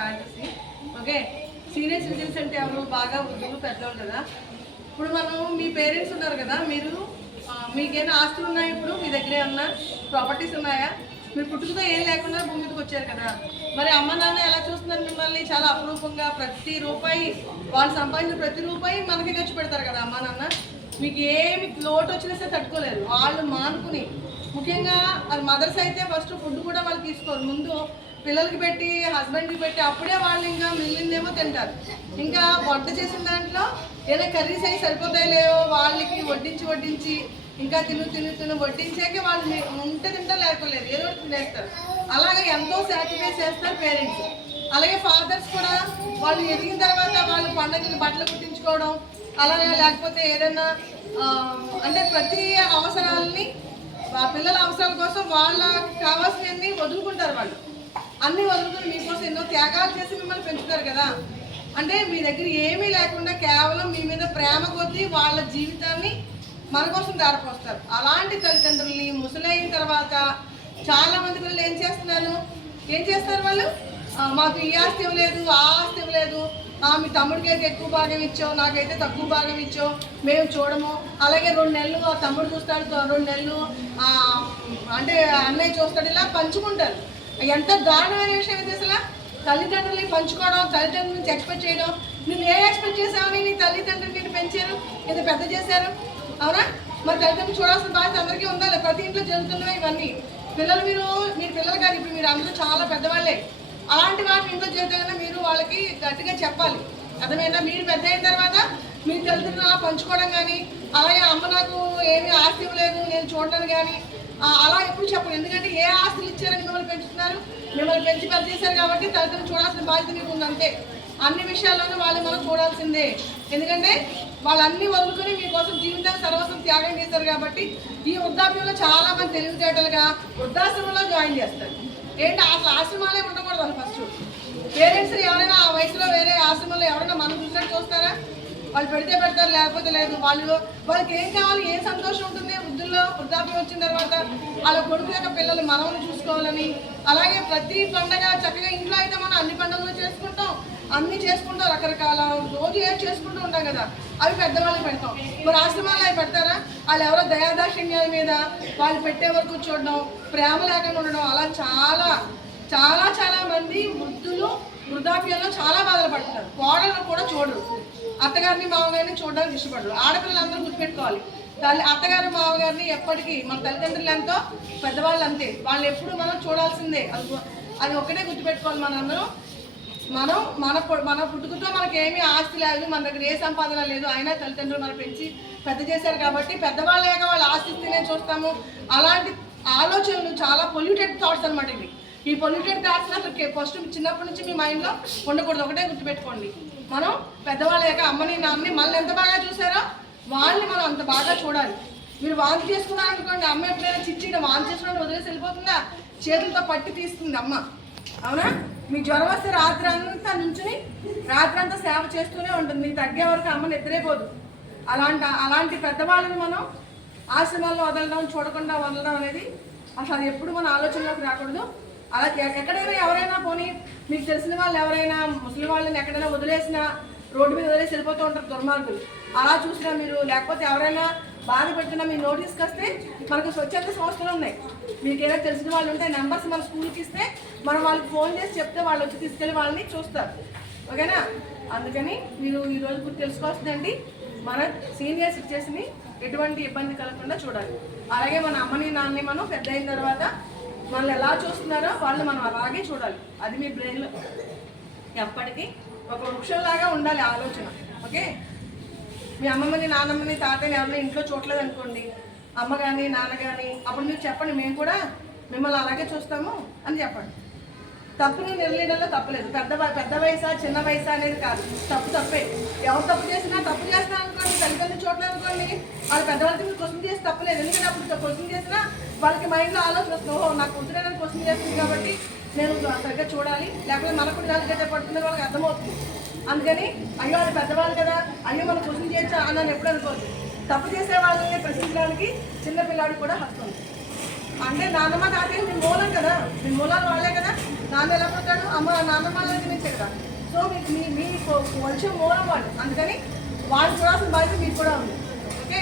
Fantasy. Okay, senior citizens అంటే ఎవరు? బాగా వృద్ధులు పెద్దవాళ్ళు కదా. ఇప్పుడు మనం మీ పేరెంట్స్ ఉన్నారు కదా, మీకేమైనా ఆస్తులు ఉన్నాయా? ఇప్పుడు మీ దగ్గర ఏమన్నా ప్రాపర్టీస్ ఉన్నాయా? మీరు పుట్టుకతో ఏం లేకుండా భూమి మీదకి వచ్చారు కదా. మరి అమ్మ నాన్న ఎలా చూస్తున్నారు మిమ్మల్ని? చాలా అపురూపంగా ప్రతి రూపాయి, వాళ్ళు సంపాదించిన ప్రతి రూపాయి మనకి ఖర్చు పెడతారు కదా అమ్మ నాన్న. మీకు ఏమి లోటు వచ్చినా సరే తట్టుకోలేరు. వాళ్ళు మానుకుని, ముఖ్యంగా అది మదర్స్ అయితే ఫస్ట్ ఫుడ్ కూడా వాళ్ళు తీసుకోరు. ముందు పిల్లలకి పెట్టి, హస్బెండ్కి పెట్టి, అప్పుడే వాళ్ళు ఇంకా మిగిలిందేమో తింటారు. ఇంకా వంట చేసిన దాంట్లో ఏదైనా కర్రీస్ అవి సరిపోతాయి లేవో వాళ్ళకి వడ్డించి ఇంకా తిను వడ్డించాక వాళ్ళు ఉంటే తింటారు, లేకపోలేదు ఏదో తినేస్తారు. అలాగే ఎంతో సాక్రిఫైస్ చేస్తారు పేరెంట్స్. అలాగే ఫాదర్స్ కూడా వాళ్ళు ఎదిగిన తర్వాత వాళ్ళు పండగలు బట్టలు కుట్టించుకోవడం, అలాగే లేకపోతే ఏదైనా అంటే ప్రతి అవసరాలని, పిల్లల అవసరాల కోసం వాళ్ళకి కావాల్సినవన్నీ వదులుకుంటారు. వాళ్ళు అన్నీ వదులుకుని మీకోసం ఎన్నో త్యాగాలు చేసి మిమ్మల్ని పెంచుతారు కదా. అంటే మీ దగ్గర ఏమీ లేకుండా కేవలం మీ మీద ప్రేమ కొద్దీ వాళ్ళ జీవితాన్ని మన కోసం దారిపోస్తారు. అలాంటి తల్లిదండ్రుల్ని ముసలైన తర్వాత చాలామంది పిల్లలు ఏం చేస్తారు వాళ్ళు? మాకు ఈ ఆస్తి ఇవ్వలేదు, ఆ ఆస్తి ఇవ్వలేదు, మీ తమ్ముడికి అయితే ఎక్కువ భాగం ఇచ్చావు, నాకైతే తక్కువ భాగం ఇచ్చావు, మేము చూడము. అలాగే 2 నెలలు ఆ తమ్ముడు చూస్తాడు, 2 నెలలు అంటే అన్నయ్య చూస్తాడు, ఇలా పంచుకుంటారు. ఎంత దారుణమైన విషయం ఇది అసలు. తల్లిదండ్రులని పంచుకోవడం, తల్లిదండ్రుల నుంచి ఎక్స్పెక్ట్ చేయడం. నువ్వు ఏం ఎక్స్పెక్ట్ చేసావని నీ తల్లిదండ్రులు నేను పెంచారు, ఇది పెద్ద చేశారు, అవునా? మరి తల్లిదండ్రులు చూడాల్సిన బాధ్యత అందరికీ ఉండాలి. ప్రతి ఇంట్లో జరుగుతున్నాయి ఇవన్నీ. మీరు పిల్లలు కానీ ఇప్పుడు మీరు అందరూ చాలా పెద్దవాళ్ళే. అలాంటి వాటిని ఇంట్లో చేస్తే కన్నా మీరు వాళ్ళకి గట్టిగా చెప్పాలి. అర్థమైందా? మీరు పెద్ద అయిన తర్వాత మీ తల్లిదండ్రులు అలా పంచుకోవడం కానీ, అలాగే అమ్మ నాకు ఏమీ ఆస్తి ఇవ్వలేదు నేను చూడడం కానీ అలా ఎప్పుడు చెప్పండి. ఎందుకంటే ఏ ఆస్తులు ఇచ్చారని మిమ్మల్ని పెంచుతున్నారు, మిమ్మల్ని పెంచి పెద్ద చేశారు కాబట్టి తల్లిదండ్రులు చూడాల్సిన బాధ్యత మీకు ఉంది. అంతే, అన్ని విషయాల్లోనూ వాళ్ళు మనం చూడాల్సిందే. ఎందుకంటే వాళ్ళన్నీ వదులుకొని మీకోసం జీవితాన్ని సర్వస్వం త్యాగం చేస్తారు కాబట్టి. ఈ వృద్ధాప్యంలో చాలా మంది తెలివితేటలుగా వృద్ధాశ్రమంలో జాయిన్ చేస్తారు. ఏంటి అసలు ఆశ్రమాలే ఉండకూడదు అని ఫస్ట్. పేరెంట్స్ ఎవరైనా ఆ వయసులో వేరే ఆశ్రమంలో ఎవరైనా మనం చూసినట్టు చూస్తారా? వాళ్ళు పెడితే పెడతారు, లేకపోతే లేదు. వాళ్ళకి ఏం కావాలి, ఏం సంతోషం ఉంటుంది వృద్ధాప్యం వచ్చిన తర్వాత? వాళ్ళ కొడుకు యొక్క పిల్లలు మనల్ని చూసుకోవాలని. అలాగే ప్రతి పండగ చక్కగా ఇంట్లో అయితే మనం అన్ని పండుగలు చేసుకుంటాం, అన్నీ చేసుకుంటాం, రకరకాల రోజు ఏం చేసుకుంటూ ఉంటాం కదా. అవి పెద్దవాళ్ళకి పెడతాం. మరి ఆశ్రమాలు అవి పెడతారా? వాళ్ళు ఎవరో దయాదాక్షిణ్యాల మీద వాళ్ళు పెట్టే వరకు చూడడం, ప్రేమ లేకుండా ఉండడం, అలా చాలా చాలా చాలా మంది వృద్ధాప్యంలో చాలా బాధలు పడుతున్నారు. కోడలను కూడా చూడరు, అత్తగారిని మామగారిని చూడడానికి ఇష్టపడరు. ఆడపిల్లలందరూ గుర్తుపెట్టుకోవాలి, అత్తగారు మామగారిని ఎప్పటికీ మన తల్లిదండ్రులు ఎంతో పెద్దవాళ్ళు అంతే, వాళ్ళు ఎప్పుడు మనం చూడాల్సిందే. అది ఒకటే గుర్తుపెట్టుకోవాలి. మన పుట్టుకతో మనకేమీ ఆస్తి లేదు, మన దగ్గర ఏ సంపాదన లేదు, అయినా తల్లిదండ్రులు మనం పెంచి పెద్ద చేశారు కాబట్టి పెద్దవాళ్ళేగా వాళ్ళు ఆస్తిస్తేనే చూస్తాము. అలాంటి ఆలోచనలు చాలా పొల్యూటెడ్ థాట్స్ అనమాట ఇవి. ఈ పొల్యూటెడ్ థాట్స్ అసలు ఫస్ట్ చిన్నప్పటి నుంచి మీ మైండ్లో ఉండకూడదు. ఒకటే గుర్తుపెట్టుకోండి, మనం పెద్దవాళ్ళేగా అమ్మని నాన్నని మళ్ళీ ఎంత బాగా చూసారో వాళ్ళని మనం అంత బాగా చూడాలి. మీరు వాంతి చేసుకున్నారు అనుకోండి, అమ్మ ఎప్పుడైనా చిచ్చిగా వాంతి చేసుకుని వదిలేసి వెళ్ళిపోతుందా? చేతులతో పట్టి తీస్తుంది అమ్మ, అవునా? మీకు జ్వరం వస్తే రాత్రి అంతా సేవ చేస్తూనే ఉంటుంది. మీకు తగ్గే వరకు అమ్మ నిద్రైపోదు. అలాంటి పెద్దవాళ్ళని మనం ఆశ్రమాల్లో చూడకుండా వదలడం అనేది అసలు అది ఎప్పుడు మన ఆలోచనలోకి రాకూడదు. అలా ఎక్కడైనా ఎవరైనా పోనీ మీకు తెలిసిన వాళ్ళు ఎవరైనా ముసలి వాళ్ళని ఎక్కడైనా వదిలేసినా, రోడ్డు మీద వదిలేసి వెళ్ళిపోతూ ఉంటారు దుర్మార్గులు. అలా చూసినా మీరు, లేకపోతే ఎవరైనా బాధ పెట్టినా మీ నోటీస్కి వస్తే మనకు స్వచ్ఛంద సంస్థలు ఉన్నాయి. మీకు ఏదైనా తెలిసిన వాళ్ళు ఉంటే నెంబర్స్ మన స్కూల్కి ఇస్తే మనం వాళ్ళకి ఫోన్ చేసి చెప్తే వాళ్ళు వచ్చి తీసుకెళ్ళి వాళ్ళని చూస్తారు. ఓకేనా? అందుకని మీరు ఈరోజు తెలుసుకోవాల్సిందండి, మన సీనియర్ సిటిజన్స్ని ఎటువంటి ఇబ్బంది కలగకుండా చూడాలి. అలాగే మన అమ్మని నాన్నని మనం పెద్ద అయిన తర్వాత మనల్ని ఎలా చూస్తున్నారో వాళ్ళు మనం అలాగే చూడాలి. అది మీ బ్రెయిన్లో ఎప్పటికీ ఒక వృక్షంలాగా ఉండాలి ఆలోచన. ఓకే, మీ అమ్మమ్మని నాన్నమ్మని తాతని ఎవరైనా ఇంట్లో చూడలేదు అనుకోండి, అమ్మ కానీ నాన్న కానీ, అప్పుడు మీరు చెప్పండి మేము కూడా మిమ్మల్ని అలాగే చూస్తాము అని చెప్పండి. తప్పుని నిర్ణయంలో తప్పలేదు. పెద్ద వయసా చిన్న వయసా అనేది కాదు, తప్పే. ఎవరు తప్పు చేస్తున్నా అనుకోండి, తల్లిదండ్రులు చూడలేదు అనుకోండి, వాళ్ళు పెద్దవాళ్ళకి మీరు క్వశ్చన్ చేసి తప్పలేదు. ఎందుకంటే అప్పుడు క్వశ్చన్ చేసినా వాళ్ళకి మైండ్లో ఆలోచన వస్తుంది, ఓహో నాకు కూతురే క్వశ్చన్ చేస్తుంది కాబట్టి నేను సరిగ్గా చూడాలి, లేకపోతే మనకు గట్ట పడుతుంది వాళ్ళకి అర్థమవుతుంది. అందుకని అయ్యో వాళ్ళు పెద్దవాళ్ళు కదా, అయ్యో మనం క్వశ్చన్ చేయొచ్చా అని ఎప్పుడు అనుకోవద్దు. తప్పు చేసే వాళ్ళని ప్రశ్నించడానికి చిన్నపిల్లాడికి కూడా హక్కు ఉంది. అంటే నాన్నమ్మ తాతయ్య మీ మూలం కదా, మీ మూలాలు వాళ్ళే కదా. నాన్న ఎలా పుట్టాడు, అమ్మ నాన్నమ్మ నుంచే కదా. సో మీకు మీ వంశం మూలం వాళ్ళు, అందుకని వాళ్ళు చూడాల్సిన బాధ్యత మీకు కూడా ఉంది. ఓకే.